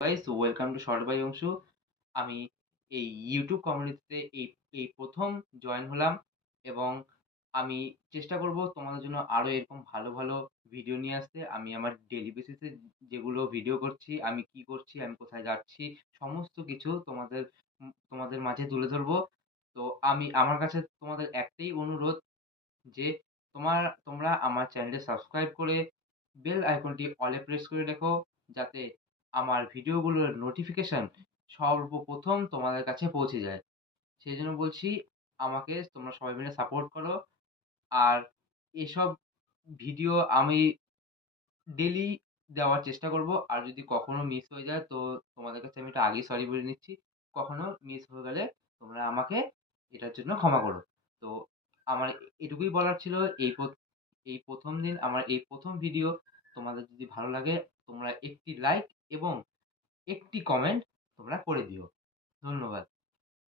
Guys welcome to short by Anshu. আমি এই YouTube কমিউনিটিতে এই ১ম জয়েন হলাম এবং আমি চেষ্টা করব তোমাদের জন্য আরো এরকম ভালো, ভালো ভিডিও নিয়ে আসতে। আমি আমার ডেইলি বেসিসে যেগুলো ভিডিও করছি, আমি কি করছি, আমি কোথায় যাচ্ছি, সমস্ত কিছু তোমাদের মাঝে তুলে ধরবো। তো আমার কাছে তোমাদের একটাই অনুরোধ যে তোমরা আমার চ্যানেলটি সাবস্ক্রাইব করে বেল আইকনটি অল এ প্রেস করে রেখো, যাতে আমার ভিডিওগুলোর নোটিফিকেশন সর্বপ্রথম তোমাদের কাছে পৌঁছে যায়। সেজন্য বলছি, আমাকে তোমরা সবাই মিলে সাপোর্ট করো। আর এসব ভিডিও আমি ডেইলি দেওয়ার চেষ্টা করব। আর যদি কখনো মিস হয়ে যায় তো তোমাদের কাছে আমি এটা আগেই সরি বলে নিচ্ছি। কখনো মিস হয়ে গেলে তোমরা আমাকে এটার জন্য ক্ষমা করো। তো আমার এটুকুই বলার ছিল। এই ১ম দিন আমার এই ১ম ভিডিও। তোমাদের যদি ভালো লাগে তোমরা একটি লাইক এবং একটি কমেন্ট তোমরা করে দিও। ধন্যবাদ।